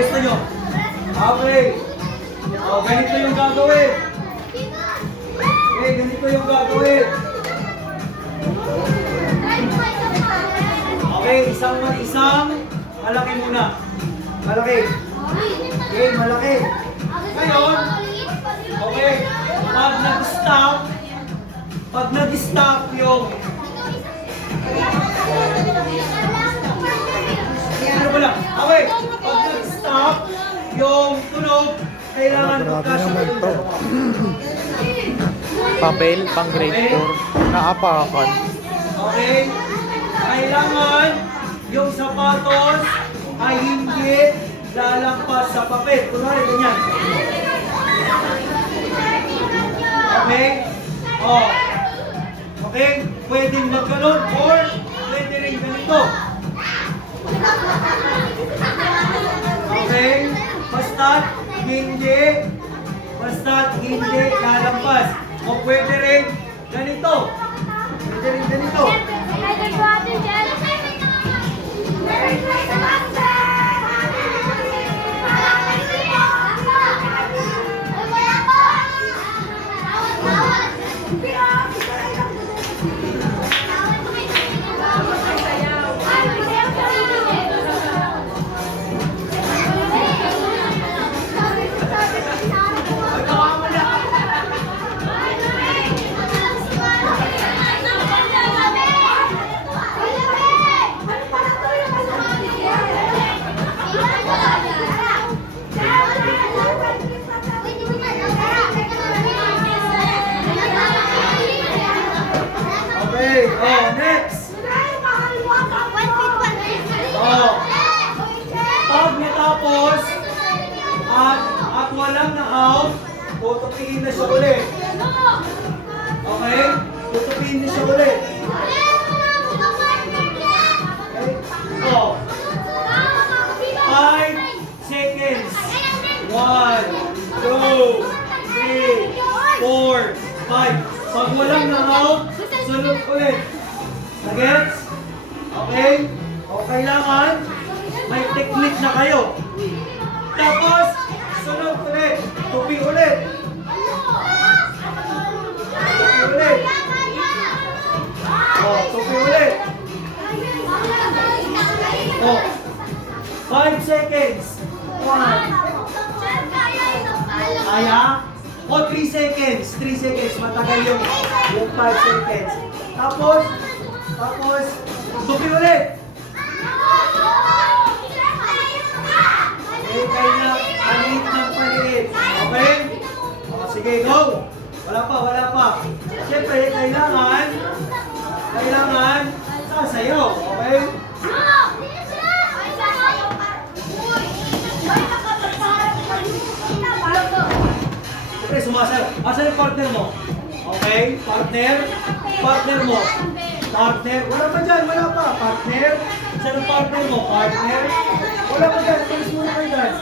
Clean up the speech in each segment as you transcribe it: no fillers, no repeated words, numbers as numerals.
Pwesto nyo. Okay. O, ganito yung gagawin. Okay, ganito yung gagawin. Okay, isang malaki muna. Malaki. Okay, malaki. Ngayon, okay, pag nag-stop yung ano ba lang? Okay, pag nag-stop yung tunog, kailangan magkasya kayo ng dalawa. Papel, pang grade 4, naapakan. Okay? Kailangan yung sapatos ay hindi lalampas sa papel. Kunwari, ganyan. Okay? Oh. Okay? Pwedeng magkaroon or pwede rin ganito. Okay? Basta't hindi lalampas. O pwede rin ganito. Pwede rin ganito. Okay, oh, next. Oh. Pag natapos at walang na-out, tutupiin na siya ulit. Okay? Tutupiin na siya ulit. Okay? Oh. 5 seconds. 1, 2, 3, 4, 5. Pag walang na-out, sunod ulit. Nagets? Okay? O kailangan may technique na kayo. Tapos, sunod ulit. Tupi ulit. Tupi ulit. O, tupi ulit. O, 5 seconds. 1. Kaya? O, 3 seconds. 3 seconds. Matagal yung 5 seconds. Tapos, tupi ulit. Okay, kaya palit ng palit. Okay? O, sige, go. Wala pa. Siyempre, kailangan sasayaw. Okay? Siyempre, sumasayaw. Asan yung partner mo? Okay? Partner mo. Partner. Wala pa dyan. Partner. Saan ang partner mo? Partner. Wala pa dyan. Palis muna kayo dyan.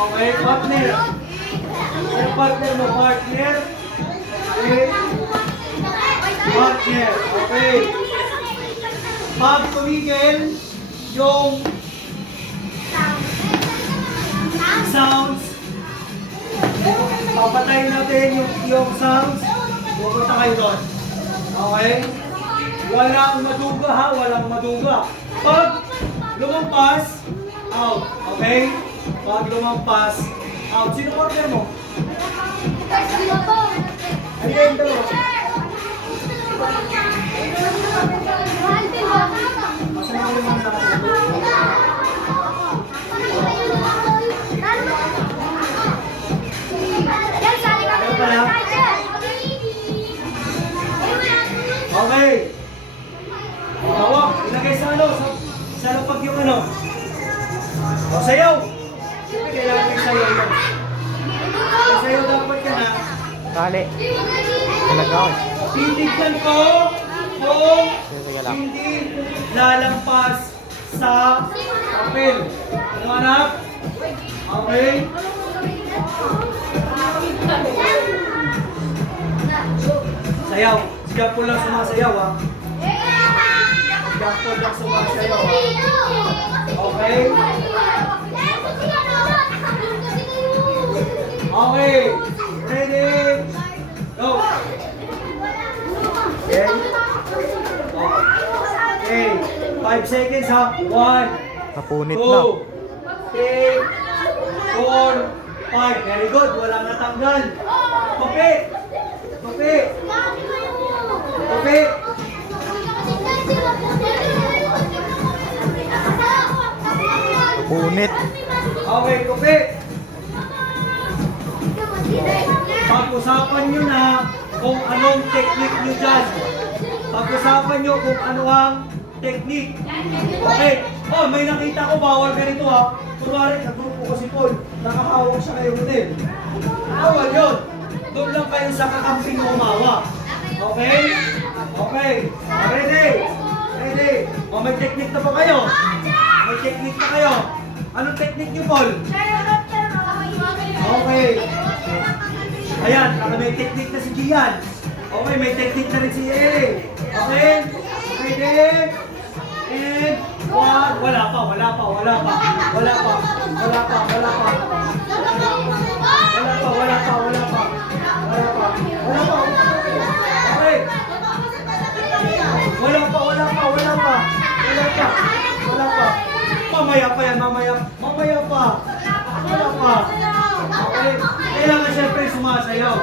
Okay, partner. Saan ang partner mo? Partner. Okay. Partner. Okay. Pag tumigil yung sounds, papatayin natin yung sounds. Pupunta kayo doon. Okay? Walang maduga ha, walang maduga. Pag lumampas, out. Okay? Pag lumampas, out. Sino partner mo? Ayun, dalawa. Masama ko naman sa okay. Hawak, ilagay sa sa lapag yung O, sayaw. Siyempre, kailangan may sayaw yan. Sayaw dapat ka na. Kali. Talaga ako. Titignan ko kung hindi lalampas sa papel. Ano anak? Okay. Sayaw. Siya po lang sumasayaw ha. Example lang sumasayaw. Okay? Okay. Ready? Go. Okay. Okay. 5 seconds ha. 1, Napunit 2, na. 3, 4, 5. Very good. Walang natanggal. Tupi. Tupi. Tupi. Punit. Okay, tupi. Pag-usapan nyo na kung anong technique nyo dyan. Pag-usapan nyo kung ano ang technique. Okay. Oh, may nakita ko, bawal ganito ha. Kunwari, nagrupo ko si Paul. Nakahawak siya kayo din. Bawal yun. Doon lang kayo sa kakamping na umawa. Okay? Okay. Ready? Ready? O, may technique na ba kayo? May technique na kayo. Anong technique nyo, Paul? Okay. Ayan, may technique na si Gian. Okay, may technique na rin si Eli. Okay? Ready? And one. Wala pa. Wala pa. Wala pa. Wala pa. Wala pa. Wala pa. Wala pa. Wala pa. Wala pa. Wala pa. Okay. Wala pa. Wala pa. Wala pa. Wala pa. Wala pa. Mamaya pa yan. Mamaya. Mamaya pa. Wala pa. Okay. Kailangan siyempre sumasayaw.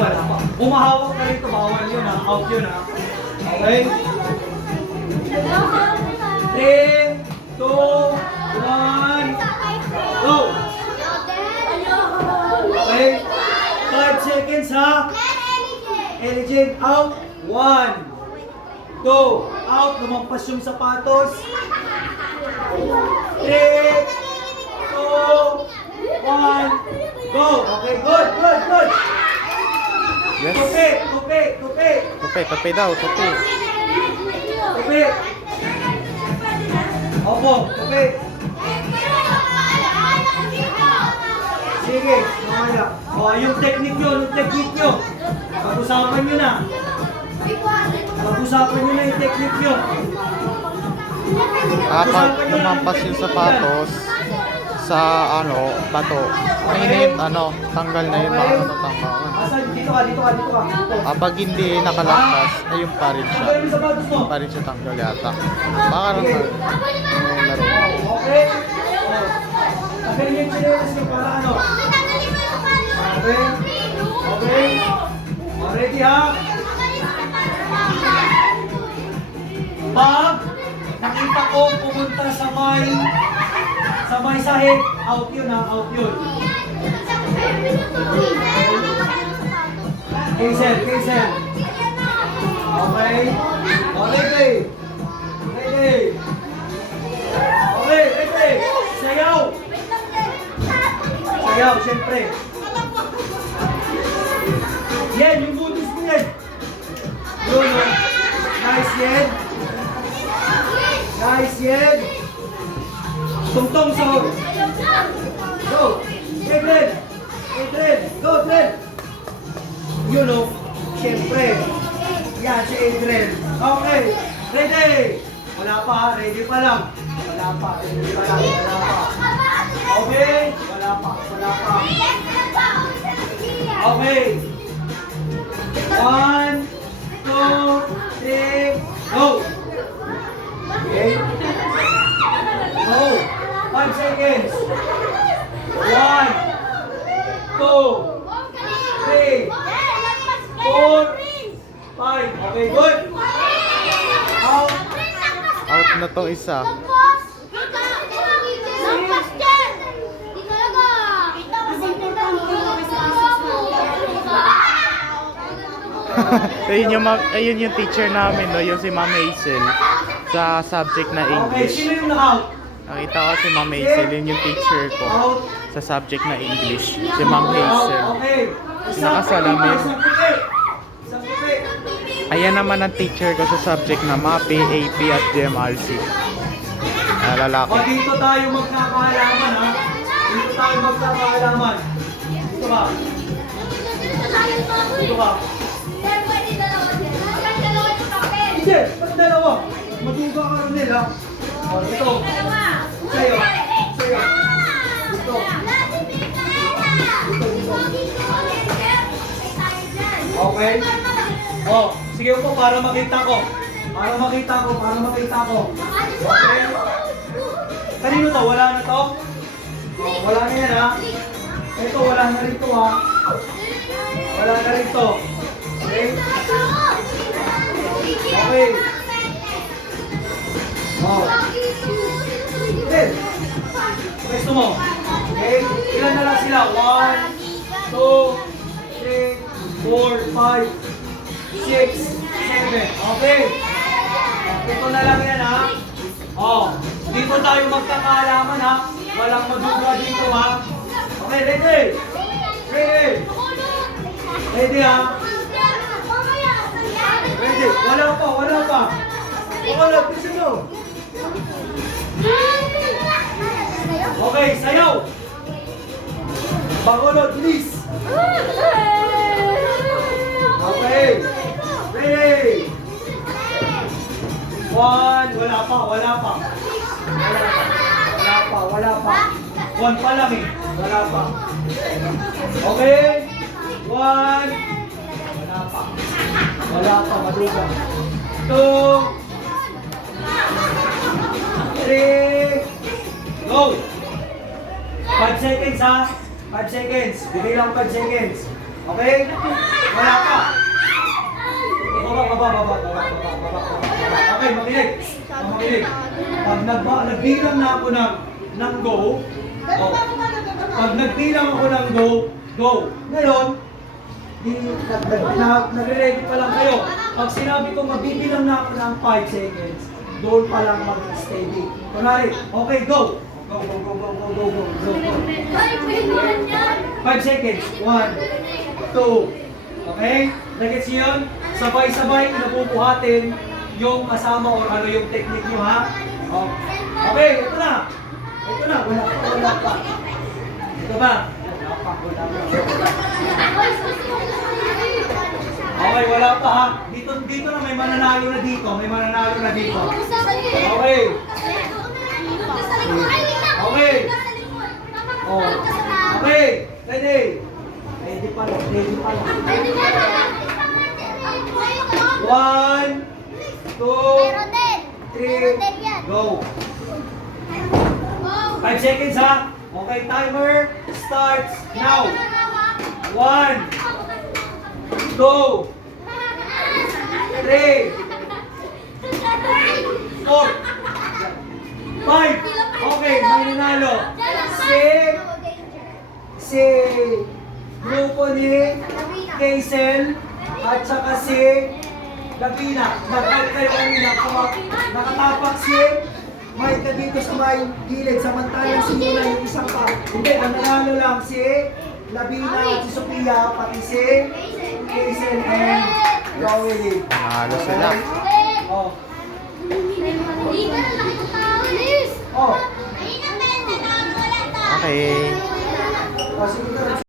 Wala pa. Umahawak ka rito. Bawal yun ha. Out yun ha. Okay? 3, 2, 1, go! Okay? 5 seconds ha? Eligin, out. 1, 2, out. Lumampas yung sapatos. 3, 2, 1, go! Okay, good, good, good! Yes. Tupi, tupi, tupi! Tupi daw, tupi. Tupi! Opo, tupi! Sige, mamaya. O, yung technique nyo, yung technique nyo. Pag-usapan nyo na. Pag-usapan nyo na yung technique nyo. Kapag lumampas yung sapatos sa bato, mainit, tanggal na yun, mga tanggal. Asan? Dito ka, dito ka, dito ka. Dito. Kapag hindi nakalampas, ayun pa rin siya. Tanggalin yung sapatos mo. Pa rin siya tanggal yata. Baka lang yung laro. Okay? Tanggalin yung chinelas nyo para ano? Okay? Okay? Ready ha? Pag nakita ko pumunta sa may sahig, out yun ha, out yun. Cancel, cancel. Okay? Ready? Ready? Okay, ready? Sayaw! Sayaw, syempre. Yan, yung butis mo yan. Yun, oh. Nice yan. Nice yan. Tungtong sa go. Adrian. Adrian. Go, Adrian. Yun, oh. Syempre. Yan, si Adrian. Okay. Ready. Wala pa, ready pa lang. Wala pa, ready pa lang. Wala pa. Okay. Wala pa, wala pa. Okay. 1, 2, 3, go! Okay? Go! 5 seconds. 1, 2, 3, 4, 5. Okay, good. Out. Out na to isa. Ayun yung teacher namin, no? Yung si Ma'am Hazel sa subject na Okay, English. sino yung na-out? Nakita ko si Ma'am Hazel, yun yung teacher ko sa subject na English. Si Ma'am Hazel. Okay. Nakasalamin. Isang puti. Isang puti. Ayan naman ang teacher ko sa subject na MAPE, AP at GMRC. Lalaki. O, dito tayo magkakaalaman, ha? Dito tayo magkakaalaman. Dito ka. Dito ka. Rachel, ha? Oh, ito. Sa'yo. Sa'yo. Ito. Okay? Oh, sige po para makita ko. Para makita ko. Okay? Kanino to? Wala na to? Oh, wala na yan, ha? Ito, wala na rin to, ha? Wala na rin to. Okay? Okay. Oh. Then, gusto mo? Okay? Ilan na lang sila? 1, 2, 3, 4, 5, 6, 7. Okay? Ito na lang yan, ha? Oh. Dito tayo magkakaalaman, ha? Walang maduga dito, ha? Okay, ready? Ready? Ready, ha? Ready? Wala pa. Okay, bisa mo. Okay, sayaw. Bakulot, please. Okay. Ready? 1, wala pa. Wala pa. 1 pa lang eh. Wala pa. Okay. 1. Wala pa, maduga. 2, 3, go! 5 seconds, ha? 5 seconds. Bigay lang 5 seconds. Okay? Wala pa. Baba. Okay, makinig. Pag nagbilang na ako ng go, oh. Pag nagbilang ako ng go. Ngayon, nagre-ready pa lang kayo. Pag sinabi ko mabibilang na ako ng 5 seconds, doon pa lang mag-steady. Kunwari, okay, go! Go. 5 seconds. 1, 2. Okay? Nagets niyo yun? Sabay-sabay nabubuhatin yung kasama o ano yung technique nyo, ha? Oh. Okay, ito na. Wala pa. Ito ba? Wala pa. Okay, wala pa, ha? Dito na may mananalo na dito. Okay. Oh. Okay, ready? Ready pa lang. 1, 2, 3, go. 5 seconds, ha? Okay, timer starts now. 1, 2, 3, 4, 5. Okay, may nanalo. Si grupo ni Kaisel at saka si Davina. Nagkalit kayo kanina. Nakatapak si Mike dito sa may gilid. Samantalang si Muna yung isang pa. Hindi, ang nanalo lang si Lavina at si Sophia, pati si Kaisel and Joey. Panalo sila. Oh. Oh. Okay. Oh, sige na.